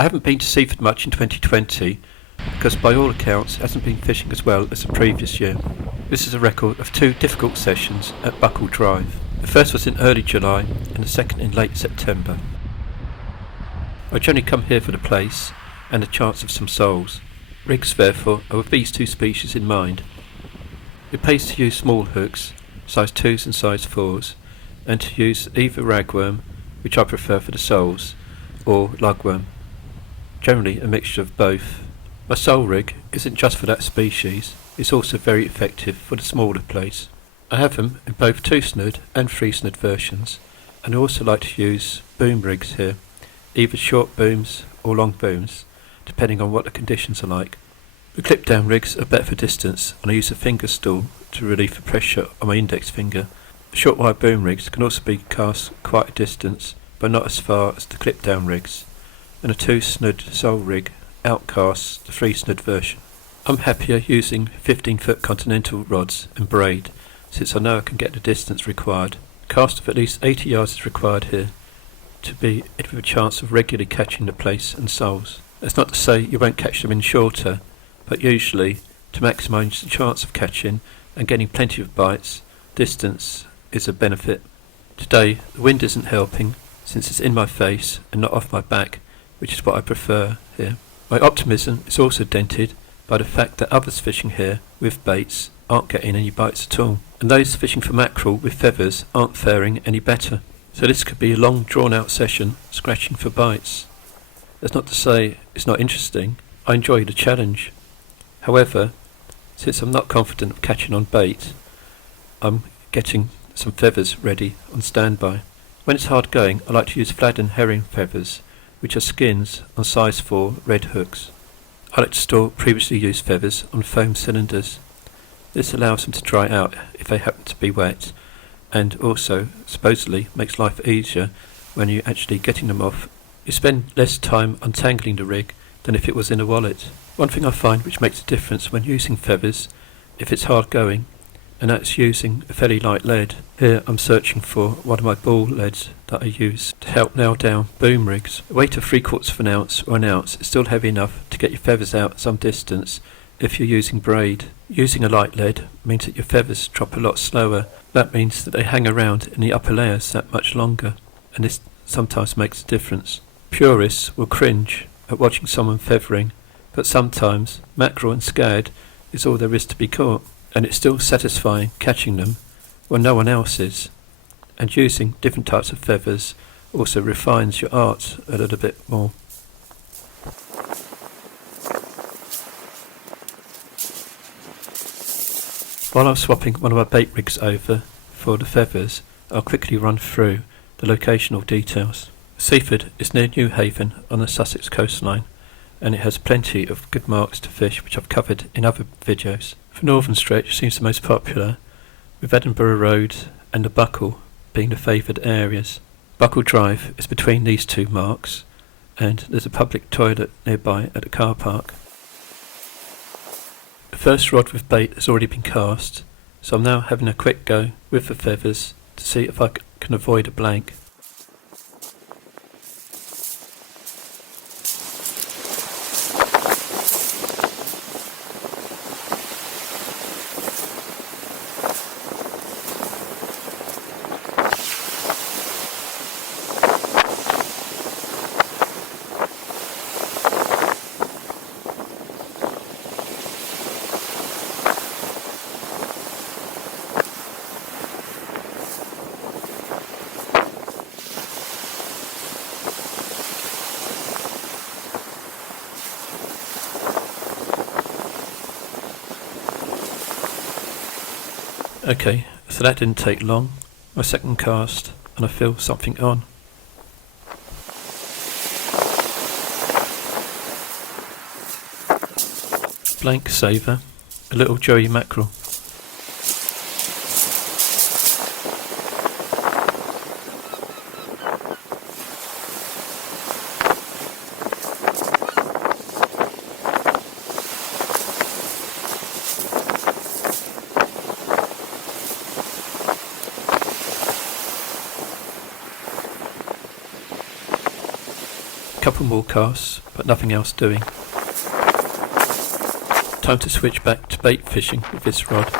I haven't been to Seaford much in 2020 because by all accounts it hasn't been fishing as well as the previous year. This is a record of 2 difficult sessions at Mackerel Drive. The first was in early July and the second in late September. I generally come here for the plaice and the chance of some soles. Rigs therefore are with these 2 species in mind. It pays to use small hooks, size 2s and size 4s, and to use either ragworm, which I prefer for the soles, or lugworm. Generally a mixture of both. My sole rig isn't just for that species, it's also very effective for the smaller plaice. I have them in both 2-snood and 3-snood versions, and I also like to use boom rigs here, either short booms or long booms, depending on what the conditions are like. The clip down rigs are better for distance, and I use a finger stool to relieve the pressure on my index finger. The short wire boom rigs can also be cast quite a distance, but not as far as the clip down rigs, and a 2-snood sole rig outcasts the 3-snood version. I'm happier using 15-foot continental rods and braid, since I know I can get the distance required. A cast of at least 80 yards is required here to be with a chance of regularly catching the plaice and soles. That's not to say you won't catch them in shorter, but usually, to maximise the chance of catching and getting plenty of bites, distance is a benefit. Today the wind isn't helping, since it's in my face and not off my back, which is what I prefer here. My optimism is also dented by the fact that others fishing here with baits aren't getting any bites at all, and those fishing for mackerel with feathers aren't faring any better. So this could be a long drawn out session scratching for bites. That's not to say it's not interesting, I enjoy the challenge. However, since I'm not confident of catching on bait, I'm getting some feathers ready on standby. When it's hard going, I like to use fladen herring feathers, which are skins on size 4 red hooks. I like to store previously used feathers on foam cylinders. This allows them to dry out if they happen to be wet, and also supposedly makes life easier when you're actually getting them off. You spend less time untangling the rig than if it was in a wallet. One thing I find which makes a difference when using feathers, if it's hard going, and that's using a fairly light lead. Here I'm searching for one of my ball leads that I use to help nail down boom rigs. A weight of 3/4 of an ounce or an ounce is still heavy enough to get your feathers out some distance if you're using braid. Using a light lead means that your feathers drop a lot slower. That means that they hang around in the upper layers that much longer, and this sometimes makes a difference. Purists will cringe at watching someone feathering, but sometimes mackerel and scad is all there is to be caught, and it's still satisfying catching them when no one else is. And using different types of feathers also refines your art a little bit more. While I'm swapping one of my bait rigs over for the feathers, I'll quickly run through the locational details. Seaford is near Newhaven on the Sussex coastline, and it has plenty of good marks to fish, which I've covered in other videos. The northern stretch seems the most popular, with Edinburgh Road and the Buckle being the favoured areas. Mackerel Drive is between these 2 marks, and there's a public toilet nearby at the car park. The first rod with bait has already been cast, so I'm now having a quick go with the feathers to see if I can avoid a blank. Okay, so that didn't take long. My second cast, and I feel something on. Blank saver, a little joey mackerel. Couple more casts, but nothing else doing. Time to switch back to bait fishing with this rod.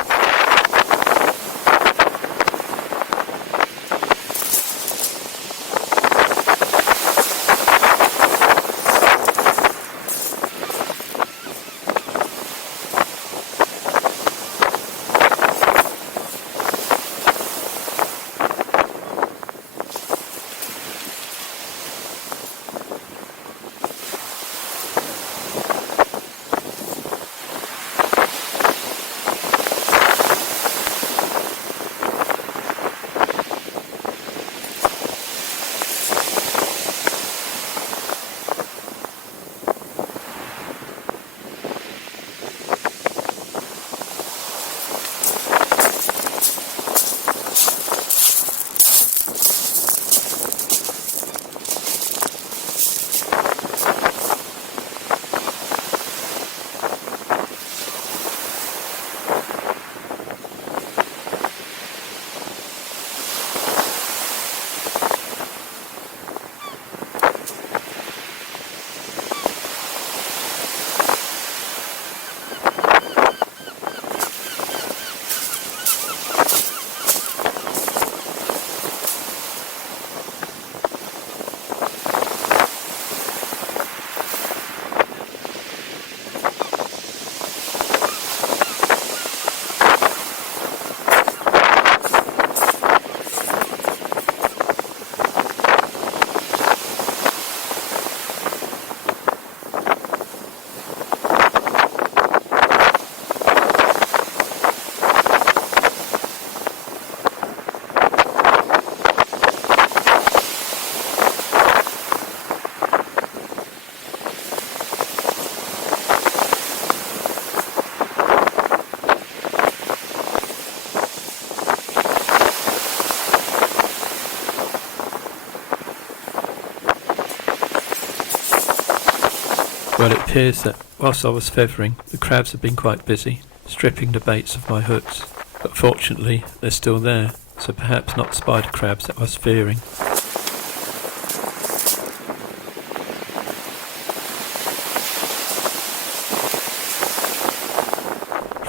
Well, it appears that whilst I was feathering, the crabs have been quite busy, stripping the baits of my hooks, but fortunately they're still there, so perhaps not spider crabs that I was fearing.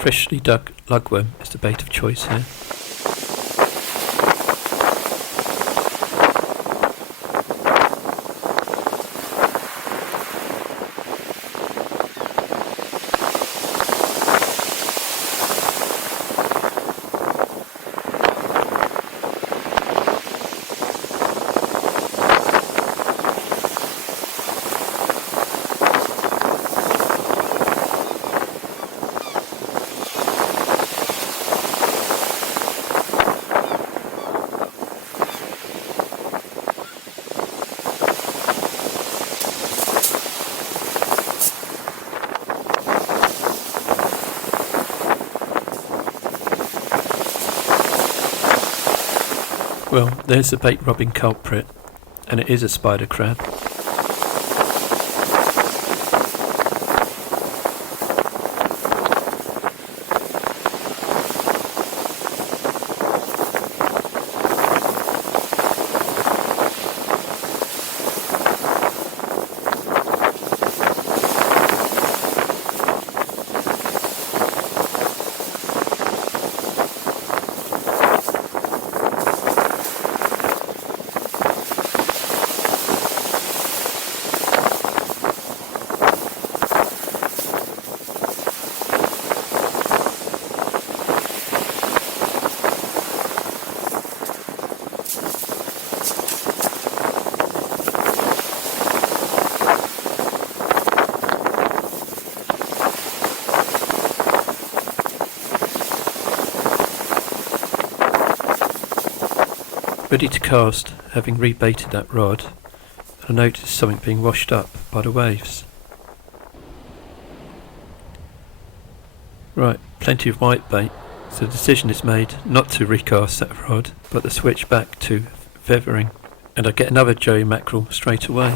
Freshly dug lugworm is the bait of choice here. Well, there's the bait robbing culprit, and it is a spider crab. Ready to cast, having rebaited that rod, and I noticed something being washed up by the waves. Right, plenty of whitebait, so the decision is made not to recast that rod, but to switch back to feathering, and I get another Joey mackerel straight away.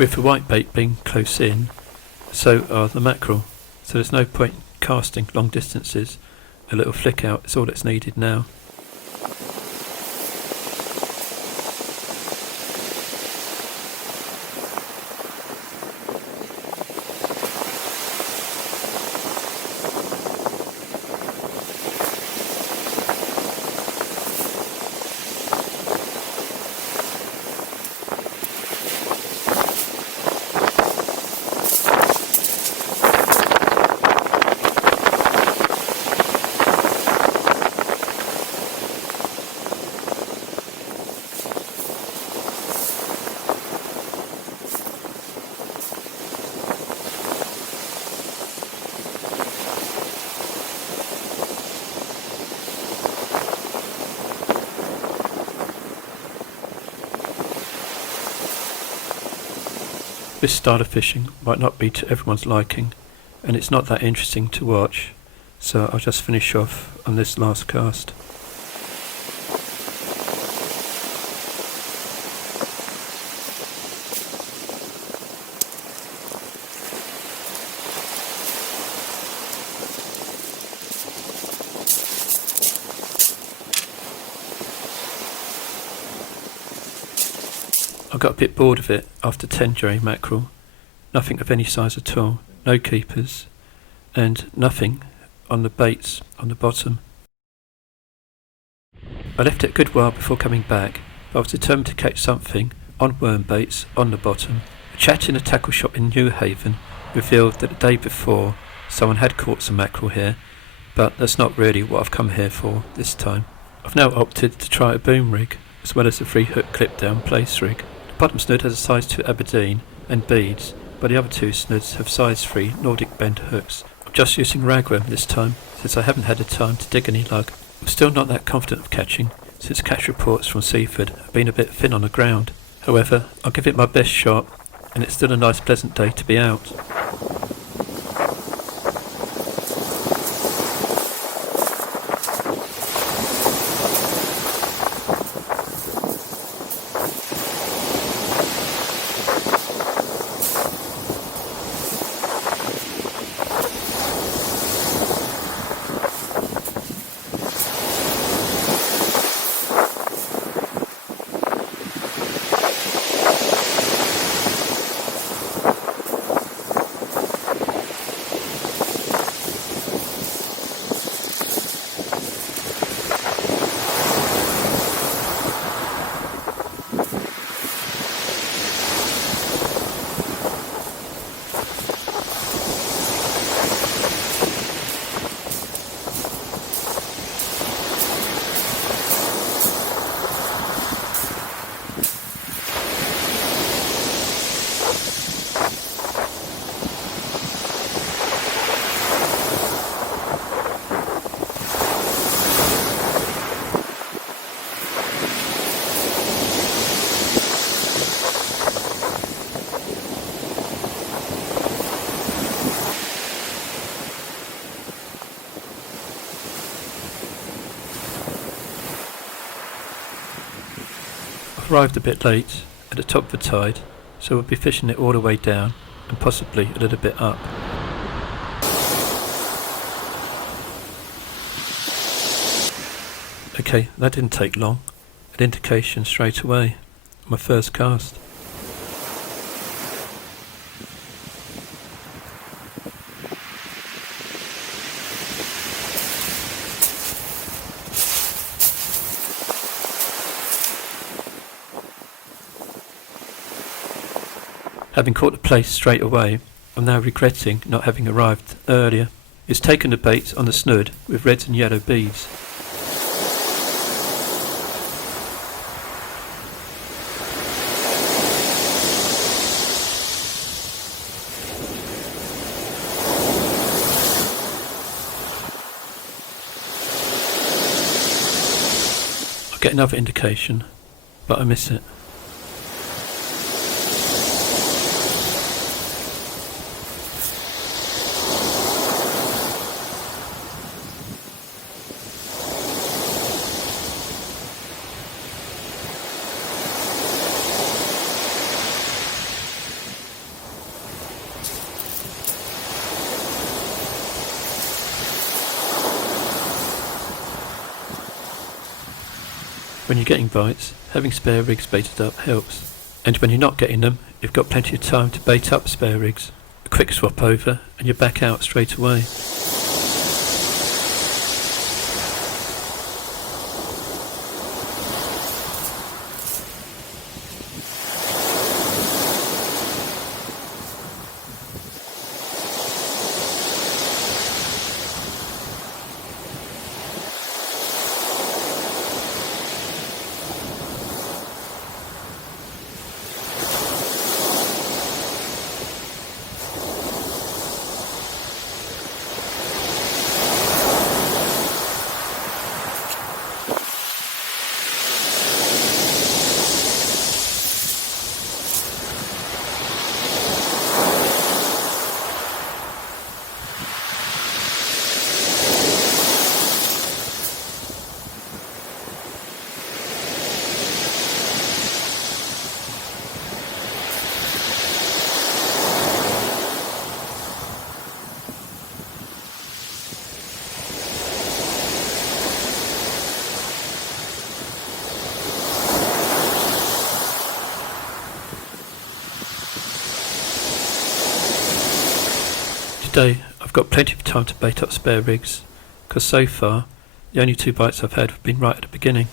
With the whitebait being close in, so are the mackerel, so there's no point casting long distances. A little flick out is all that's needed now. This style of fishing might not be to everyone's liking, and it's not that interesting to watch, so I'll just finish off on this last cast. I got a bit bored of it after 10 J mackerel, nothing of any size at all, no keepers, and nothing on the baits on the bottom. I left it a good while before coming back, but I was determined to catch something on worm baits on the bottom. A chat in a tackle shop in Newhaven revealed that the day before someone had caught some mackerel here, but that's not really what I've come here for this time. I've now opted to try a boom rig, as well as a 3-hook clip down plaice rig. The bottom snood has a size 2 Aberdeen and beads, but the other two snoods have size 3 Nordic bend hooks. I'm just using ragworm this time, since I haven't had the time to dig any lug. I'm still not that confident of catching, since catch reports from Seaford have been a bit thin on the ground. However, I'll give it my best shot, and it's still a nice pleasant day to be out. Arrived a bit late at the top of the tide, so we'll be fishing it all the way down and possibly a little bit up. Okay, that didn't take long. An indication straight away on my first cast. Having caught the plaice straight away, I'm now regretting not having arrived earlier. It's taken the bait on the snood with red and yellow beads. I get another indication, but I miss it. When you're getting bites, having spare rigs baited up helps. And when you're not getting them, you've got plenty of time to bait up spare rigs. A quick swap over and you're back out straight away. Today I've got plenty of time to bait up spare rigs, because so far the only 2 bites I've had have been right at the beginning.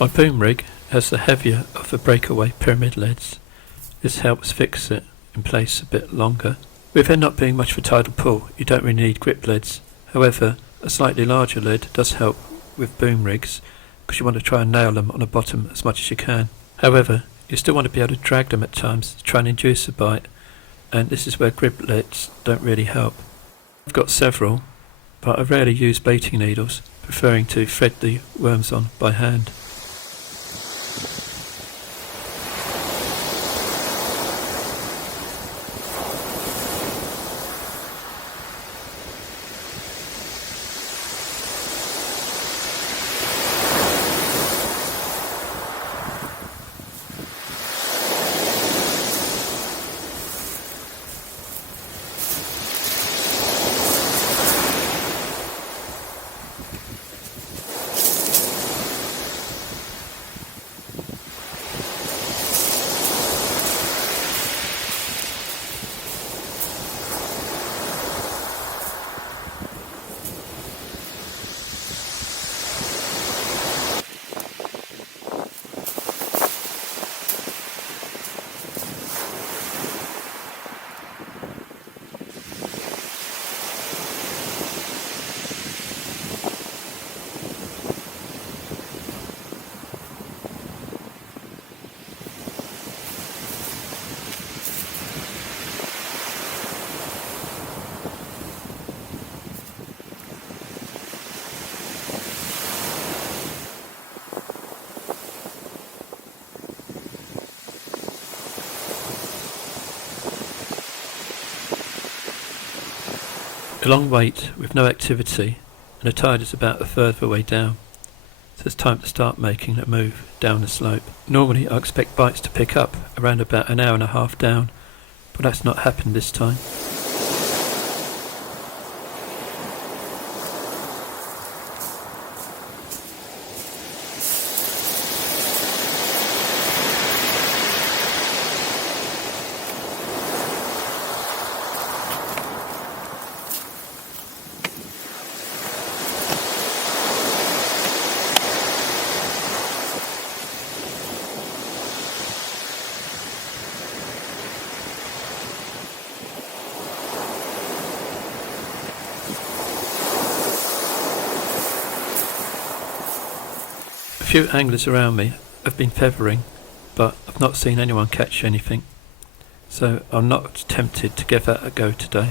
My boom rig has the heavier of the breakaway pyramid leads. This helps fix it in place a bit longer. With there not being much of a tidal pull, you don't really need grip leads. However, a slightly larger lead does help with boom rigs, because you want to try and nail them on the bottom as much as you can. However, you still want to be able to drag them at times to try and induce a bite, and this is where grip leads don't really help. I've got several, but I rarely use baiting needles, preferring to thread the worms on by hand. A long wait with no activity, and the tide is about a third of the way down, so it's time to start making a move down the slope. Normally I expect bites to pick up around about an hour and a half down, but that's not happened this time. few anglers around me have been feathering, but I've not seen anyone catch anything, so I'm not tempted to give that a go today.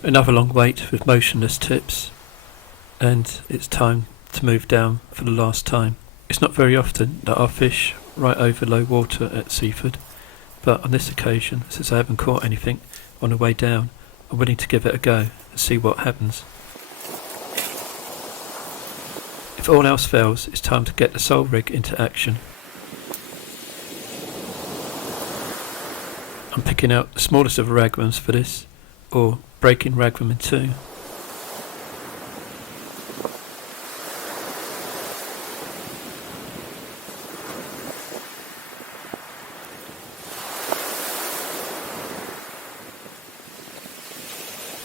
Another long wait with motionless tips, and it's time to move down for the last time. It's not very often that I'll fish right over low water at Seaford, but on this occasion, since I haven't caught anything on the way down, I'm willing to give it a go and see what happens. If all else fails, it's time to get the sole rig into action. I'm picking out the smallest of the ragworms for this, or breaking ragworm in two.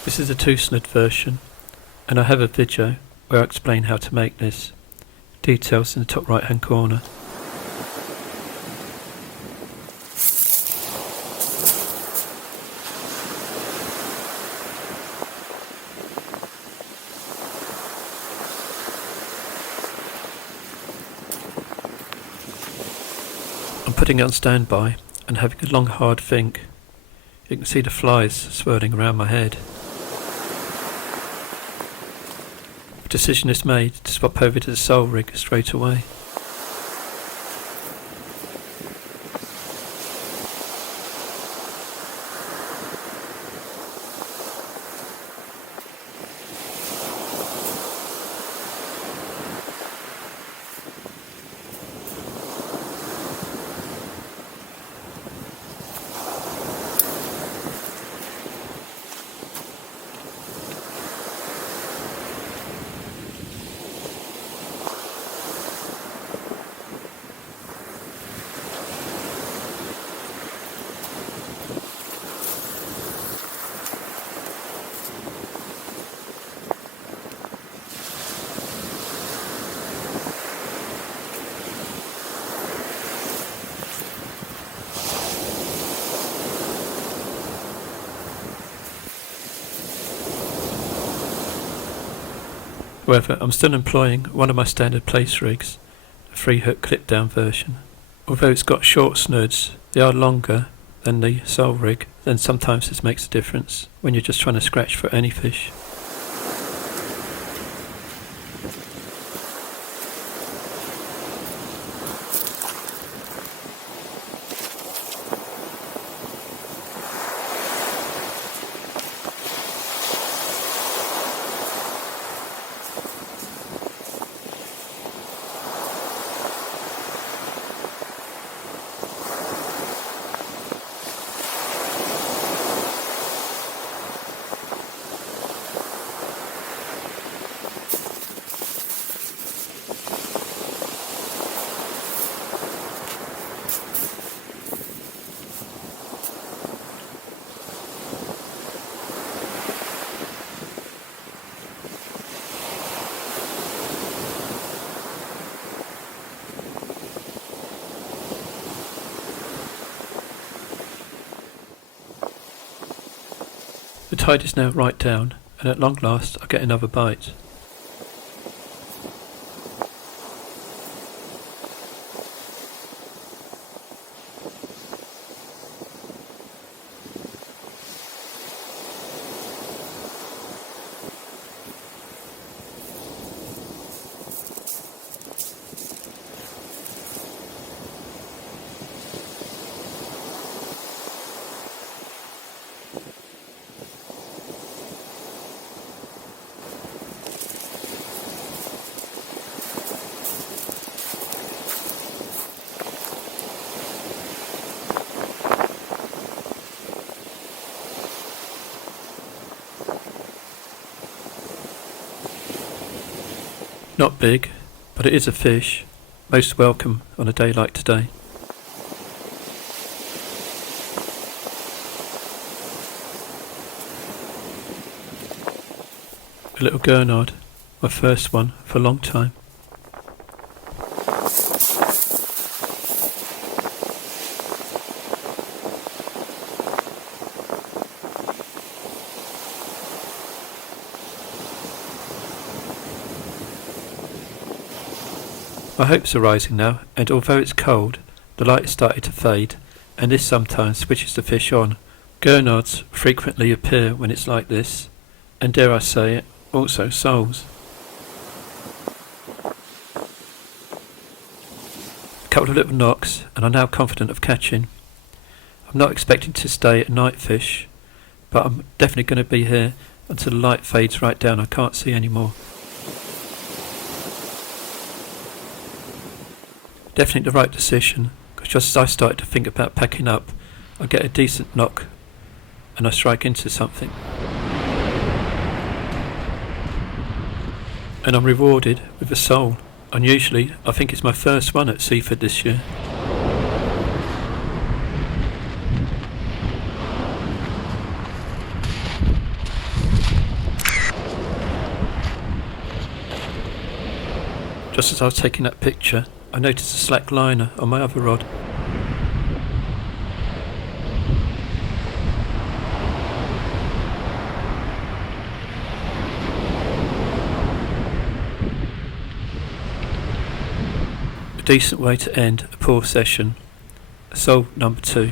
This is a 2-snid version, and I have a video where I explain how to make this. Details in the top right hand corner. I'm putting it on standby and having a long hard think. You can see the flies swirling around my head. The decision is made to swap over to the sole rig straight away. However, I'm still employing one of my standard plaice rigs, a 3-hook clip down version. Although it's got short snods, they are longer than the sole rig, then sometimes this makes a difference when you're just trying to scratch for any fish. The tide is now right down, and at long last I get another bite. Not big, but it is a fish, most welcome on a day like today. A little gurnard, my first one for a long time. My hopes are rising now, and although it's cold, the light is starting to fade, and this sometimes switches the fish on. Gurnards frequently appear when it's like this, and dare I say it, also soles. A couple of little knocks and I'm now confident of catching. I'm not expecting to stay at night fish, but I'm definitely going to be here until the light fades right down. I can't see anymore. Definitely the right decision, because just as I started to think about packing up, I get a decent knock and I strike into something. And I'm rewarded with a sole. Unusually, I think it's my first one at Seaford this year. Just as I was taking that picture, I noticed a slack liner on my other rod. A decent way to end a poor session. Sole number 2.